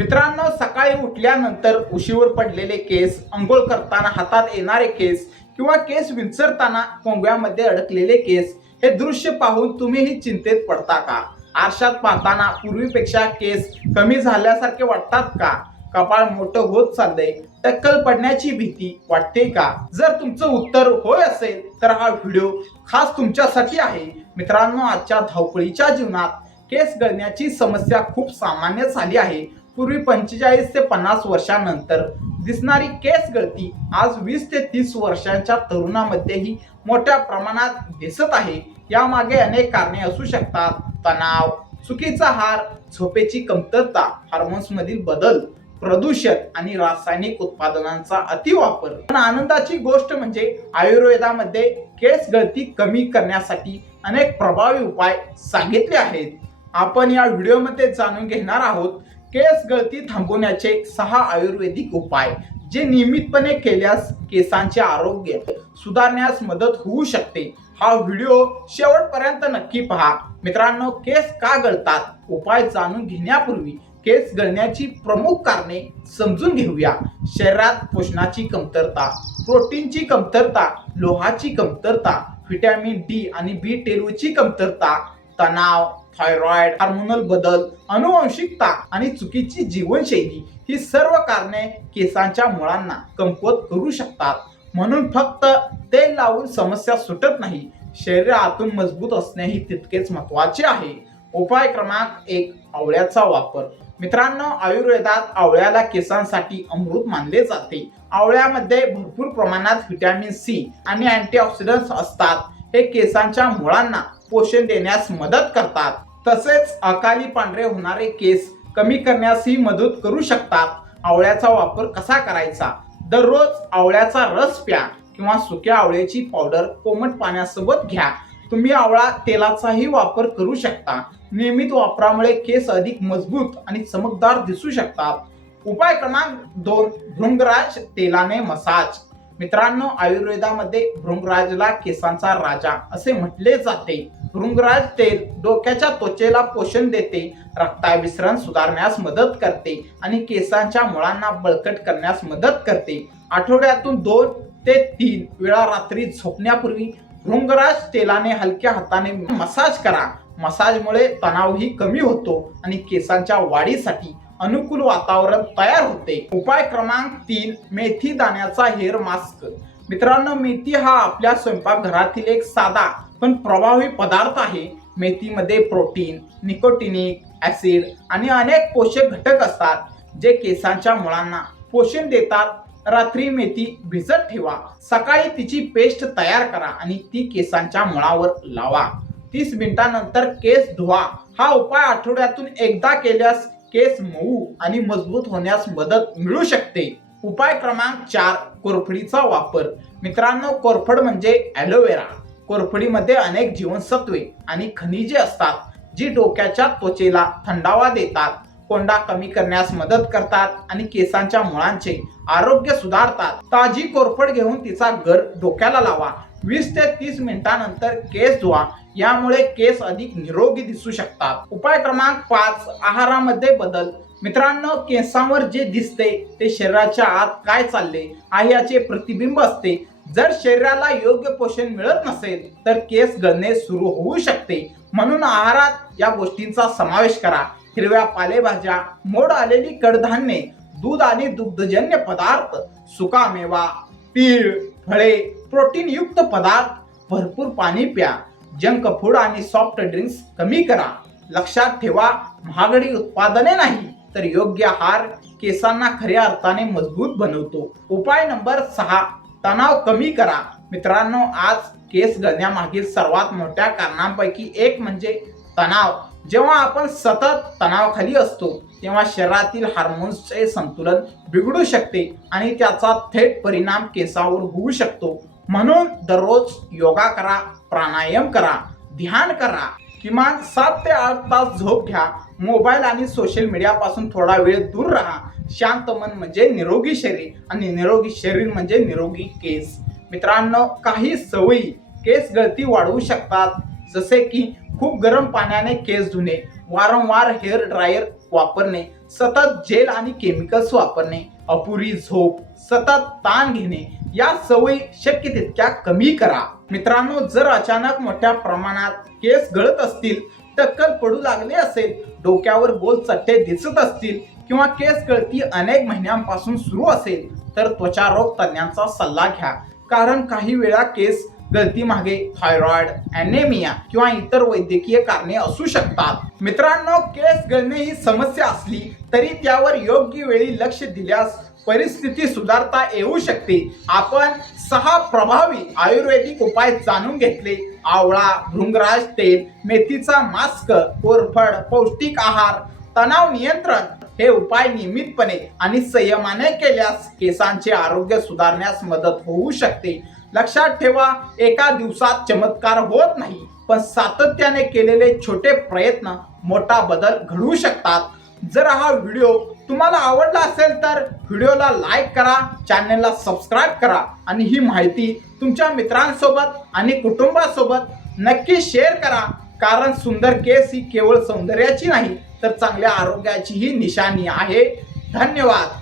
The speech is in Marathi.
मित्रांनो, सकाळी उठल्यानंतर उशीवर पडलेले केस, अंघोळ करताना हातात येणारे केस किंवा केस विंचरताना कोंगव्यामध्ये अडकलेले केस, हे दृश्य पाहून तुम्हीही चिंतेत पडता का? आरशात पाहताना पूर्वीपेक्षा केस कमी झाल्यासारखे वाटतात का? कपाळ मोठं होत चाललंय, टक्कल पडण्याची भीती वाटते का? जर तुमचं उत्तर होय असेल तर हा व्हिडिओ खास तुमच्यासाठी आहे. मित्रांनो, आजच्या धावपळीच्या जीवनात केस गळण्याची समस्या खूप सामान्य झाली आहे. पूर्वी 45 ते 50 वर्षांनंतर दिसणारी केस गळती आज 20 ते 30 वर्षांच्या तरुणांमध्येही मोठ्या प्रमाणात दिसत आहे. यामागे अनेक कारणे असू शकतात. तणाव, चुकीचा आहार, झोपेची कमतरता, हार्मोन्समधील बदल, प्रदूषण आणि रासायनिक उत्पादनांचा अतिवापर. पण आनंदाची गोष्ट म्हणजे आयुर्वेदामध्ये केस गळती कमी करण्यासाठी अनेक प्रभावी उपाय सांगितले आहेत. आपण या व्हिडिओमध्ये जाणून घेणार आहोत केस गळती थांबवण्याचे 6 आयुर्वेदिक उपाय, जे नियमितपणे केल्यास केसांचे आरोग्य सुधारण्यास मदत होऊ शकते. हा व्हिडिओ शेवटपर्यंत नक्की पहा. मित्रांनो, केस का गळतात? उपाय जाणून घेण्यापूर्वी केस गळण्याची प्रमुख कारणे समजून घेऊया. शरीरात पोषणाची कमतरता, प्रोटीनची कमतरता, लोहाची कमतरता, व्हिटॅमिन डी आणि B12 ची कमतरता, तणाव, थायरॉइड, हार्मोनल बदल, अनुवंशिकता आणि चुकीची जीवनशैली ही सर्व कारणे केसांच्या मुळांना कमकुवत करू शकतात. म्हणून फक्त तेल लावून समस्या सुटत नाही, शरीर आतून मजबूत असणेही तितकेच महत्त्वाचे आहे. उपाय क्रमांक 1, आवळ्याचा वापर. मित्रांनो, आयुर्वेदात आवळ्याला केसांसाठी अमृत मानले जाते. आवळ्यामध्ये भरपूर प्रमाणात व्हिटॅमिन सी आणि अँटीऑक्सिडंट्स असतात. हे केसांच्या मुळांना पोषण देण्यास मदत करतात. तसेच अकाली पांढरे होणारे केस कमी करण्यासही मदत करू शकतात. आवळ्याचा वापर कसा करायचा? दररोज आवळ्याचा रस प्या किंवा सुक्या आवळ्याची पावडर कोमट पाण्यासोबत घ्या. तुम्ही आवळा तेलाचाही वापर करू शकता. नियमित वापरामुळे केस अधिक मजबूत आणि चमकदार दिसू शकतात. उपाय क्रमांक 2, भृंगराज तेलाने मसाज. मित्रांनो, आयुर्वेदामध्ये भृंगराजला केसांचा राजा असे म्हटले जाते. भृंगराज तेल डोक्याच्या त्वचेला पोषण देते, रक्ताभिसरण सुधारण्यास मदत करते आणि केसांच्या मुळांना बळकट करण्यास मदत करते. आठवड्यातून 2 ते 3 वेळा रात्री झोपण्यापूर्वी भृंगराज तेलाने हलक्या हाताने मसाज करा. मसाजमुळे तणावही कमी होतो आणि केसांच्या वाढीसाठी अनुकूल वातावरण तयार होते. उपाय क्रमांक 3, मेथी दाण्याचा हेअर मास्क. मित्रांनो, मेथी हा आपल्या स्वयंपाकघरातील एक साधा पण प्रभावी पदार्थ आहे. मेथीमध्ये प्रोटीन, निकोटिनिक ऍसिड आणि अनेक पोषक घटक असतात, जे केसांच्या मुळांना पोषण देतात. रात्री मेथी भिजत ठेवा, सकाळी तिची पेस्ट तयार करा आणि ती केसांच्या मुळावर लावा. 30 मिनिटांनंतर केस धुवा. हा उपाय आठवड्यातून एकदा केल्यास केस मऊ आणि मजबूत होण्यास मदत मिळू शकते. उपाय क्रमांक 4, कोरफडीचा वापर. मित्रांनो, कोरफड म्हणजे ॲलोवेरा. कोरफडीमध्ये अनेक जीवनसत्वे आणि खनिजे असतात, जी डोक्याच्या त्वचेला थंडावा देतात, कोंडा कमी करण्यास मदत करतात आणि केसांच्या मुळांचे आरोग्य सुधारतात. ताजी कोरफड घेऊन तिचा गर डोक्याला लावा. 20 ते 30 मिनिटांनंतर केस धुवा. यामुळे केस अधिक निरोगी दिसू शकतात. उपाय क्रमांक 5, आहारामध्ये बदल. मित्रांनो, केसांवर जे दिसते ते शरीराच्या आत काय चालले आहे याचे प्रतिबिंब असते. जर शरीराला योग्य पोषण मिळत नसेल तर केस गळणे सुरू होऊ शकते. म्हणून आहारात या गोष्टींचा समावेश करा. हिरव्या पालेभाज्या, मोड आलेली कडधान्ये, दूध आणि दुग्धजन्य पदार्थ, सुकामेवा, तीळ, फळे, प्रोटीनयुक्त पदार्थ, भरपूर पाणी प्या. जंक फूड आणि सॉफ्ट ड्रिंक्स कमी करा. लक्षात ठेवा, महागडी उत्पादने नाही तर योग्य आहार केसांना खऱ्या अर्थाने मजबूत बनवतो. उपाय नंबर 6, तणाव कमी करा. मित्रांनो, आज केस गळण्यामागील सर्वात मोठ्या कारणांपैकी एक म्हणजे तणाव. जेव्हा आपण सतत तणावाखाली असतो तेव्हा शरीरातील हार्मोन्सचे संतुलन बिघडू शकते आणि त्याचा थेट परिणाम केसावर होऊ शकतो. म्हणून दररोज योगा करा, प्राणायाम करा, ध्यान करा, किमान 7 ते 8 तास झोप घ्या. मोबाईल आणि सोशल मीडियापासून थोडा वेळ दूर राहा. शांत मन म्हणजे निरोगी शरीर आणि निरोगी शरीर म्हणजे निरोगी केस. मित्रांनो, काही सवयी केस गळती वाढवू शकतात, जसे की खूप गरम पाण्याने केस धुणे, वारंवार हेअर ड्रायर वापरणे, सतत जेल आणि केमिकल्स वापरणे, अपुरी झोप, सतत ताण घेणे या सवयी शक्य तितक्या कमी करा. मित्रांनो, जर अचानक मोठ्या प्रमाणात केस गळत असतील, टक्कल पडू लागले असेल, डोक्यावर गोल चट्टे दिसत असतील किंवा केस गळती अनेक महिन्यांपासून सुरू असेल तर त्वचा रोग तज्ञांचा सल्ला घ्या. कारण काही वेळा केस गळती मागे थायरॉइड, ॲनेमिया किंवा इतर वैद्यकीय कारणे असू शकतात. मित्रांनो, केस गळणे ही समस्या असली तरी त्यावर योग्य वेळी लक्ष दिल्यास परिस्थिती सुधारता येऊ शकते. आपण 6 प्रभावी आयुर्वेदिक उपाय जाणून घेतले. आवळा, भृंगराज तेल, मेथीचा मास्क, कोरफड, पौष्टिक आहार, तणाव नियंत्रण हे उपाय नियमितपणे आणि संयमाने केल्यास केसांचे आरोग्य सुधारण्यास मदत होऊ शकते. लक्षात ठेवा, एका दिवसात चमत्कार होत नाही, पण सातत्याने केलेले छोटे प्रयत्न मोठा बदल घडवू शकतात. जर हा व्हिडिओ तुम्हाला आवडला असेल तर व्हिडिओला लाईक करा, चॅनलला सबस्क्राईब करा आणि ही माहिती तुमच्या मित्रांसोबत आणि कुटुंबासोबत नक्की शेअर करा. कारण सुंदर केस ही केवळ सौंदर्याची नाही तर चांगल्या आरोग्याचीही निशाणी आहे. धन्यवाद.